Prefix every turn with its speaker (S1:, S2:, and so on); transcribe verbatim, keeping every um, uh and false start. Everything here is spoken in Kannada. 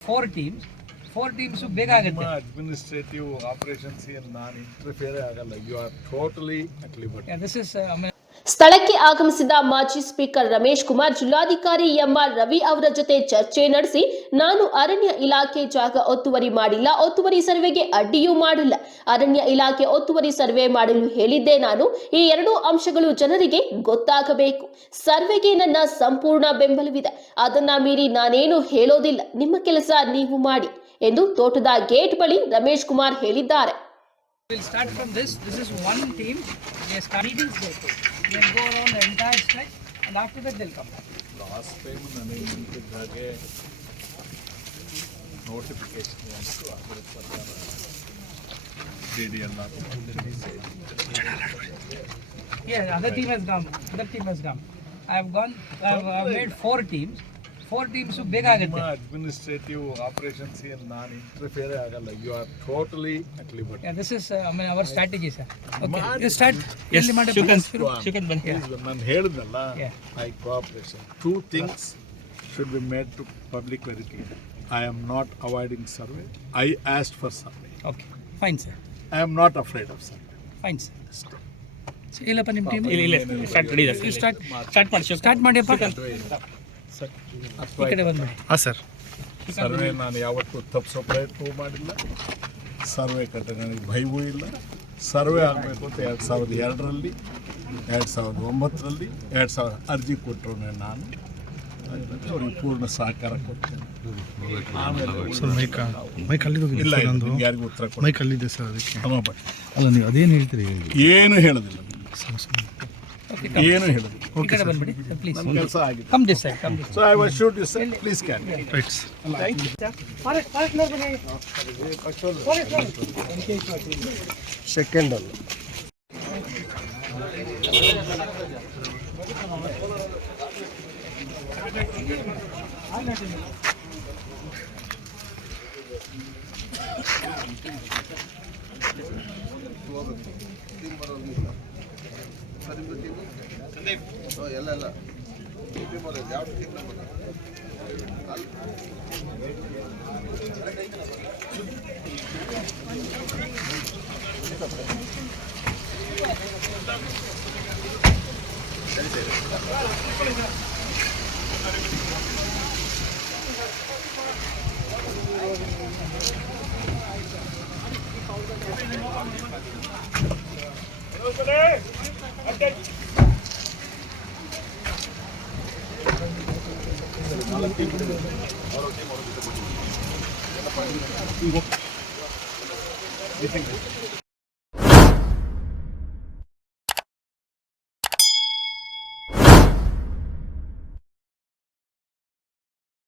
S1: Four teams, four teams ಬೇಕಾಗುತ್ತೆ.
S2: Administrative operations ಏನು ನಾನು ಇಂಟರ್ಫಿಯರ್ ಆಗಲ್ಲ. You are totally at liberty.
S1: Yeah, this is uh, I mean,
S3: ಸ್ಥಳಕ್ಕೆ ಆಗಮಿಸಿದ ಮಾಜಿ ಸ್ಪೀಕರ್ ರಮೇಶ್ ಕುಮಾರ್ ಜಿಲ್ಲಾಧಿಕಾರಿ ಎಂಆರ್ ರವಿ ಅವರ ಜೊತೆ ಚರ್ಚೆ ನಡೆಸಿ, ನಾನು ಅರಣ್ಯ ಇಲಾಖೆ ಜಾಗ ಒತ್ತುವರಿ ಮಾಡಿಲ್ಲ, ಒತ್ತುವರಿ ಸರ್ವೆಗೆ ಅಡ್ಡಿಯೂ ಮಾಡಿಲ್ಲ, ಅರಣ್ಯ ಇಲಾಖೆ ಒತ್ತುವರಿ ಸರ್ವೆ ಮಾಡಲು ಹೇಳಿದ್ದೆ ನಾನು. ಈ ಎರಡೂ ಅಂಶಗಳು ಜನರಿಗೆ ಗೊತ್ತಾಗಬೇಕು. ಸರ್ವೆಗೆ ನನ್ನ ಸಂಪೂರ್ಣ ಬೆಂಬಲವಿದೆ, ಅದನ್ನ ಮೀರಿ ನಾನೇನು ಹೇಳೋದಿಲ್ಲ, ನಿಮ್ಮ ಕೆಲಸ ನೀವು ಮಾಡಿ ಎಂದು ತೋಟದ ಗೇಟ್ ಬಳಿ ರಮೇಶ್ ಕುಮಾರ್ ಹೇಳಿದ್ದಾರೆ.
S1: we'll start from this. This is one team. They start meetings there. They'll go around the entire stretch and after that they'll come back.
S2: Last time ನನಗೆ ಇಂತಿದ್ದಾಗೆ ನೋಟಿಫಿಕೇಶನ್ ಅಂತ ಅದರ ಪ್ರಕಾರ ಡಿ ಡಿ ಎಲ್ಲ
S1: Yeah, other team has come. Other team has come. I have gone. I have uh, made four teams. Four teams ಬೇಕಾಗುತ್ತೆ.
S2: ಅಡ್ಮಿನಿಸ್ಟ್ರೇಟಿವ್ ಆಪರೇಷನ್ಸ್ ಏನು ನಾನು ಇಂಟರ್ಫಿಯರ್ ಆಗಲ್ಲ. You are totally at liberty.
S1: Yeah, this is uh, I mean, our strategy, sir. Okay, you start.
S4: Yes, you can, you can bend.
S2: ನಾನು ಹೇಳಿದ್ನಲ್ಲ,
S1: Yeah.
S2: I cooperation. Two things should be made to public very clear. I am not avoiding survey. I asked for survey.
S1: Okay, fine, sir.
S2: I am not afraid of survey.
S1: Fine, sir. So, ಇಲ್ಲಪ್ಪ ನಿಮ್ಮ ಟೀಮ್.
S4: ಇಲ್ಲ ಇಲ್ಲ ಸ್ಟಾರ್ಟ್ ಮಾಡಿ ಸರ್.
S1: You start.
S4: ಸ್ಟಾರ್ಟ್ ಮಾಡಿ
S1: Start ಮಾಡಿಯಪ್ಪ. ಈ ಕಡೆ ಬಂದ್ಬಿಡಿ.
S4: ಹಾಂ ಸರ್.
S2: ಸರ್ವೆ ನಾನು ಯಾವತ್ತೂ ತಪ್ಪಿಸೋ ಪ್ರಯತ್ನವೂ ಮಾಡಿಲ್ಲ. ಸರ್ವೆ ಕಟ್ಟೆ ನನಗೆ ಭಯವೂ ಇಲ್ಲ. ಸರ್ವೆ ಆಗಬೇಕು ಅಂತ ಎರಡು ಸಾವಿರದ ಎರಡರಲ್ಲಿ ಎರಡು ಸಾವಿರದ ಒಂಬತ್ತರಲ್ಲಿ ಎರಡು ಸಾವಿರ ಅರ್ಜಿ ಕೊಟ್ಟರು ನಾನು ಅವ್ರಿಗೆ ಪೂರ್ಣ ಸಹಕಾರ ಕೊಡ್ತೇನೆ. ಇಲ್ಲ ಯಾರಿಗೂ ಉತ್ತರ ಕೊಡ
S5: ಮೈಕ್ ಅಲ್ಲಿದೆ ಸರ್, ಅದಕ್ಕೆ
S2: ಅಲ್ಲ
S5: ನೀವು ಅದೇನು ಹೇಳ್ತೀರಿ?
S2: ಏನು ಹೇಳೋದಿಲ್ಲ, ಏನು ಹೇಳೋದಿಲ್ಲ.
S1: ಈ ಕಡೆ ಬಂದ್ಬಿಡಿ ಪ್ಲೀಸ್.
S2: ನನ್ನ ಕೆಲಸ ಆಗಿದೆ.
S1: Come this side, come this.
S2: So I was shoot you sir, please can
S5: right.
S2: Second ಅಲ್ಲ
S6: ಎಲ್ಲ ಎಲ್ಲ ಯಾವ ಟೀಮ್
S2: ಈಗ